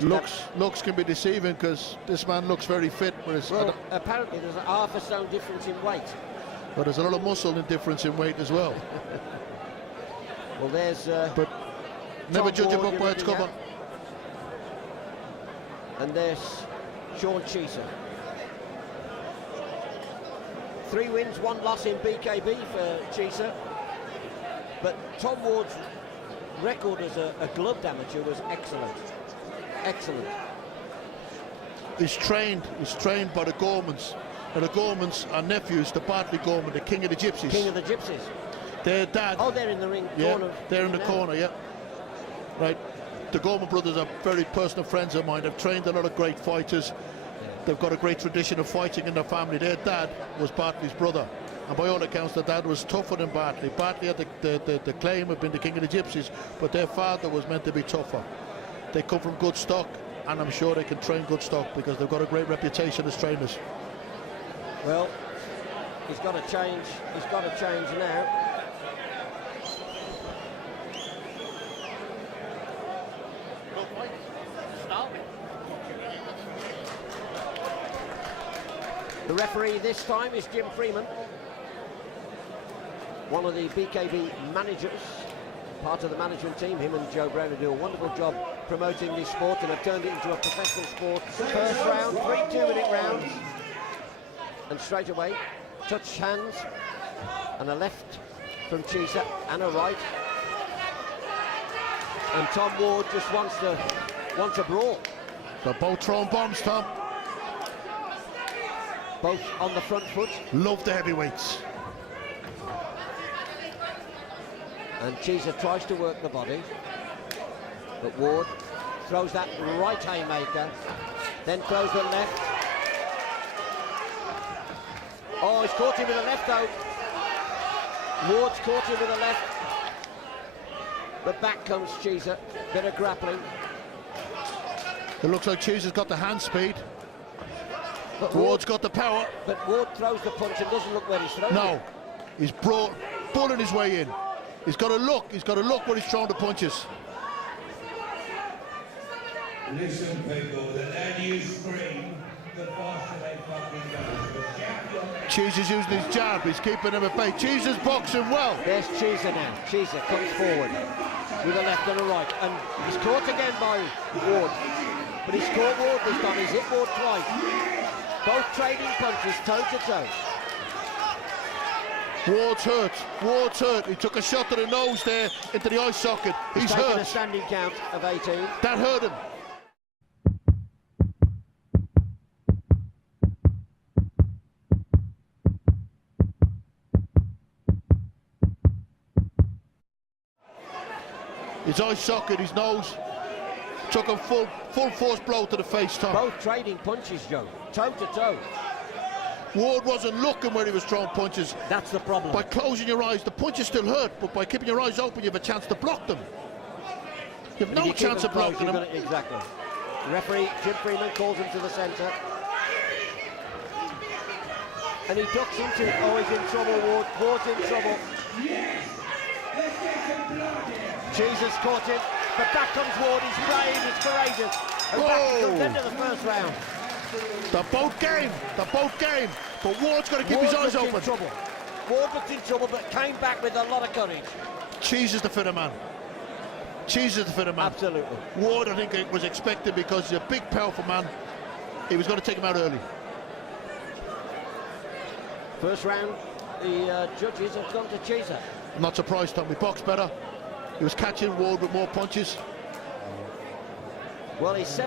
Looks can be deceiving because this man looks very fit. Well, apparently there's a half a stone difference in weight. But there's a lot of muscle and difference in weight as well. Well, there's. But never judge a book by its cover. And there's Shaun Cheesa. 3 wins, 1 loss in BKB for Cheesa. But Tom Ward's record as a gloved amateur was excellent. Excellent. He's trained by the Gormans. And the Gormans are nephews to Bartley Gorman, the king of the gypsies. King of the gypsies. Their dad. Oh, they're in the ring. Yeah, corner. they're in the corner, yeah. Right. The Gorman brothers are very personal friends of mine. They've trained a lot of great fighters. They've got a great tradition of fighting in their family. Their dad was Bartley's brother. And by all accounts, the dad was tougher than Bartley. Bartley had the claim of being the king of the gypsies, but their father was meant to be tougher. They come from good stock, and I'm sure they can train good stock because they've got a great reputation as trainers. Well, he's got to change. He's got to change now. The referee this time is Jim Freeman, one of the BKB managers, part of the management team. Him and Joe Brown do a wonderful job promoting this sport and have turned it into a professional sport. First round, 3 2-minute rounds. And straight away, touch hands, and a left from Cheesa and a right. And Tom Ward just wants a brawl. They're both throwing bombs, Tom. Both on the front foot. Love the heavyweights. And Cheesa tries to work the body, but Ward throws that right haymaker, then throws the left. Oh, he's caught him with a left though. Ward's caught him with a left. But back comes Cheesa, bit of grappling. It looks like Cheesa's got the hand speed. But Ward's got the power. But Ward throws the punch and doesn't look where he's throwing. No, he's bulling his way in. He's got to look when he's throwing the punches. Listen, people, the louder you scream, the faster they fucking go. Cheesa's using his jab, he's keeping him at bay. Cheesa's boxing well. There's Cheesa now. Cheesa comes forward with a left and a right, and he's caught again by Ward. But he's caught Ward this time, he's hit Ward twice. Both trading punches, toe to toe. Ward's hurt. He took a shot to the nose there, into the eye socket. He's hurt. Taking a standing count of 18. That hurt him. His eye socket, his nose. Took a full force blow to the face, Tom. Both trading punches, Joe, toe to toe. Ward wasn't looking where he was throwing punches. That's the problem. By closing your eyes, the punches still hurt, but by keeping your eyes open, you have a chance to block them. You have no chance of blocking them. Exactly. The referee, Jim Freeman, calls him to the centre. And he ducks into it. Oh, he's in trouble, Ward. Ward's in trouble. Cheesa's caught him. But back comes Ward, he's brave, he's courageous. And back he comes into the first round. They're both game, but Ward's got to keep his eyes open. Ward looked in trouble, but came back with a lot of courage. Cheesa's the fitter man. Cheesa's the fitter man. Absolutely. Ward, I think, it was expected because he's a big, powerful man. He was going to take him out early. First round, the judges have gone to Cheesa. I'm not surprised, Tom. He boxed better. He was catching Ward with more punches. Well, there's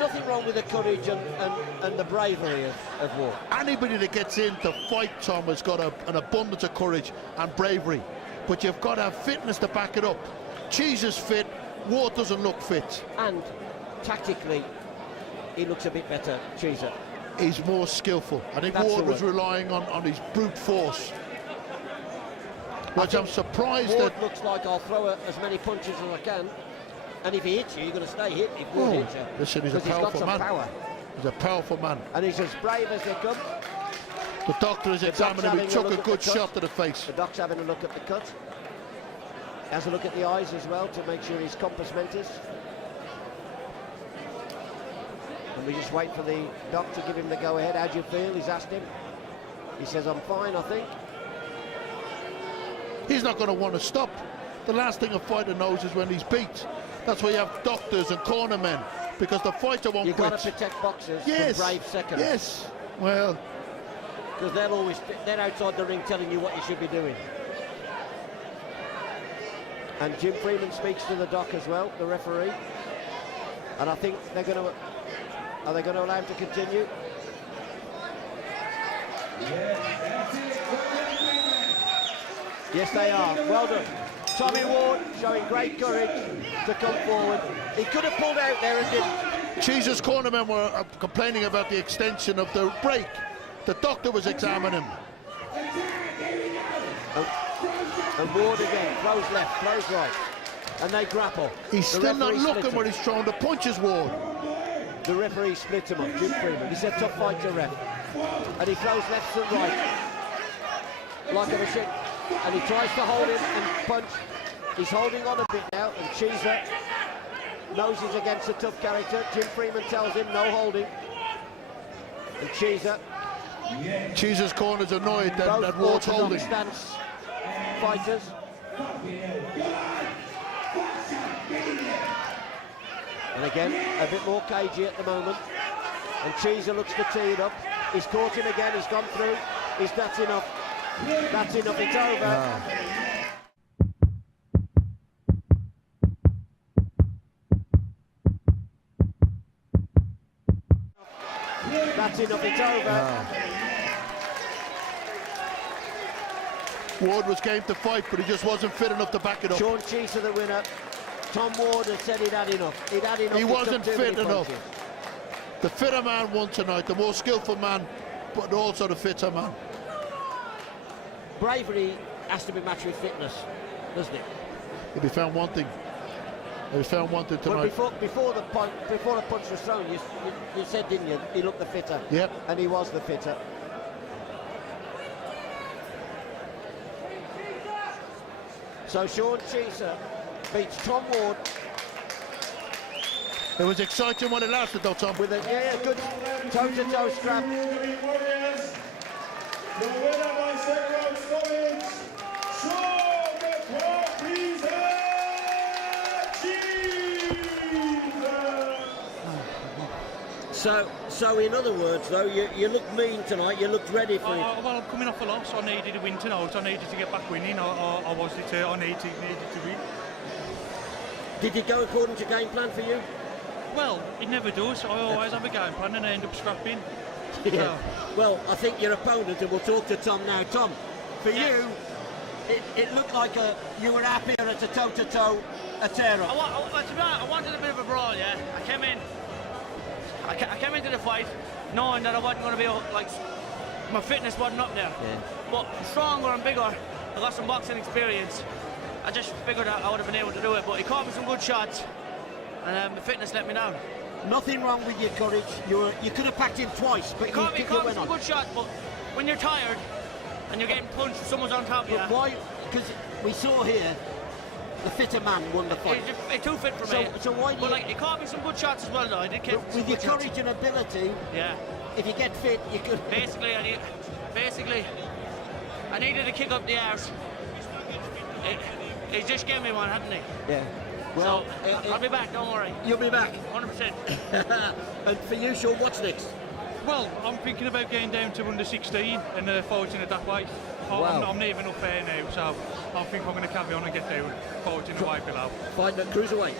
nothing wrong with the courage and the bravery of Ward. Anybody that gets in to fight, Tom, has got an abundance of courage and bravery. But you've got to have fitness to back it up. Cheesa's fit, Ward doesn't look fit. And tactically, he looks a bit better, Cheesa. He's more skillful. I think Ward was relying on his brute force. Which I'm surprised Ward that... looks like I'll throw as many punches as I can. And if he hits you, you're going to stay hit. If Ward hits you. Listen, he's a powerful man. Power. He's a powerful man. And he's as brave as they come. The doctor is examining him. He took a good shot to the face. The doc's having a look at the cut. Has a look at the eyes as well to make sure he's compass mentis. And we just wait for the doc to give him the go-ahead. How do you feel? He's asked him. He says, I'm fine, I think. He's not going to want to stop. The last thing a fighter knows is when he's beat. That's why you have doctors and cornermen, because the fighter won't quit. You've got to protect boxers from brave seconds. Yes, well... Because they're outside the ring telling you what you should be doing. And Jim Freeman speaks to the doc as well, the referee. And I think they're going to... Are they going to allow him to continue? Yes, they are. Well done. Tommy Ward showing great courage to come forward. He could have pulled out there and didn't. Cheesa's cornermen were complaining about the extension of the break. The doctor was examining him. And Ward again, throws left, throws right. And they grapple. He's still not looking where he's throwing the punches, Ward. The referee splits him up, Jim Freeman. He said tough fight to ref. And he throws left and right. Like a machine. And he tries to hold him and punch. He's holding on a bit now, and Cheesa knows he's against a tough character. Jim Freeman tells him no holding. And Cheesa's corner's annoyed that Ward's holding. Stance fighters. And again, a bit more cagey at the moment. And Cheesa looks to tee it up. He's caught him again, he's gone through. That's enough. That's enough, it's over. That's enough, it's over. Ward was game to fight, but he just wasn't fit enough to back it up. Shaun Cheesa, the winner. Tom Ward has said he'd had enough. He'd had enough. He wasn't fit enough. The fitter man won tonight, the more skillful man, but also the fitter man. Bravery has to be matched with fitness, doesn't it? He'll be found wanting. He was found wanting tonight. Well, before the punch was thrown, you said, didn't you? He looked the fitter. Yep. And he was the fitter. So Shaun Cheesa beats Tom Ward. It was exciting when it lasted, though, Tom. With a good toe-to-toe scrap. The winner by second stoppage, Shaun Cheesa. So in other words, though, you looked mean tonight. You looked ready for it. Well, I'm coming off a loss. I needed a win tonight. I needed to get back winning. I was determined. I needed to win. Did it go according to game plan for you? Well, it never does. I always have a game plan and I end up scrapping. Yeah. So. Well, I think your opponent, and we'll talk to Tom now. Tom, for you, it looked like you were happier at a toe-to-toe, a tear-up. I wanted a bit of a brawl, yeah. I came into the fight knowing that I wasn't going to be, like, my fitness wasn't up there. Yeah. But stronger and bigger, I got some boxing experience. I just figured out I would have been able to do it, but he caught me some good shots, and my fitness let me down. Nothing wrong with your courage. You could have packed him twice, but He caught me some good shots, but when you're tired and you're getting punched, someone's on top of you. But why? Because we saw here, the fitter man won the fight. He's too fit for me. So why? But like, he caught me some good shots as well, though. I did get some with your good shots. courage and ability. Yeah. If you get fit, you could. Basically, I needed to kick up the arse. He just gave me one, hadn't he? Yeah. Well, so, I'll be back, don't worry. You'll be back. 100%. And for you, Shaun, what's next? Well, I'm thinking about getting down to under 16 and fighting at that weight. Wow. I'm not even up there now, so I think I'm going to carry on and get down, fighting the weight below. Fighting at cruiserweight?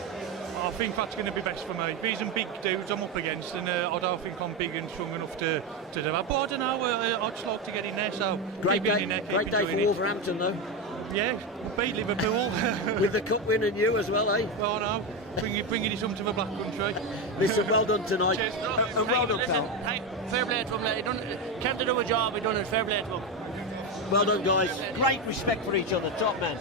I think that's going to be best for me. These are big dudes I'm up against, and I don't think I'm big and strong enough to do that. But I don't know, I'd just like to get in there, so great keep day, in there, keep great day for Wolverhampton, though. Yeah, beat Liverpool. With the cup win and you as well, eh? Well, I know. Bringing it home to the black country. Listen, well done tonight. Cheers. And well done, pal. Fair play to him. He came to do a job, he done it. Fair play to him. Well done, guys. Great respect for each other. Top man.